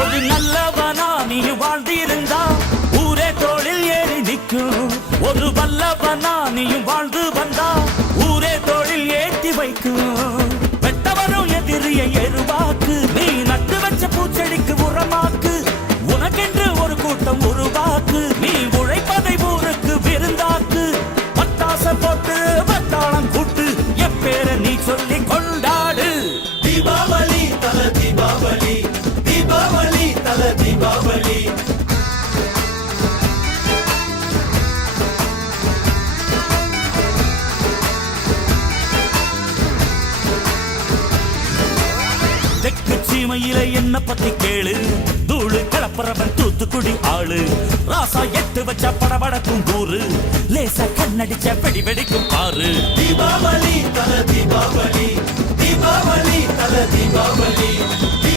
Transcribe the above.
ஒரு நல்லவனா நீ வாழ்ந்திருந்தா ஊரே தோளில் ஏறி நிற்கும். ஒரு வல்லவனா நீயும் வாழ்ந்து வந்தா ஊரே தோளில் ஏற்றி வைக்கும். வெட்டவரும் எதிரியை எருவாக்கு, நீ நட்டு வச்ச பூச்செடிக்கு உரமாக்கு. உனக்கென்று ஒரு கூட்டம் உருவாக்கு, நீ உழைப்பதை ஊருக்கு விருந்தாக்கு. பட்டாச போட்டு பட்டாளம் கூட்டு எப்பேர நீ சொல்லி கொண்டாடு. தீபாவளி தல தீபாவளி, தீபாவளி தல தீபாவளி. தெற்கு சீமையில என்ன பத்தி கேளு, தூளு கலப்புறவன் தூத்துக்குடி ஆளு. ராசா எட்டு வச்ச படபடக்கும் கூறு, லேசா கண்ணடிச்ச வெடி வெடிக்கும் பாரு. தீபாவளி தல தீபாவளி, தீபாவளி தல தீபாவளி.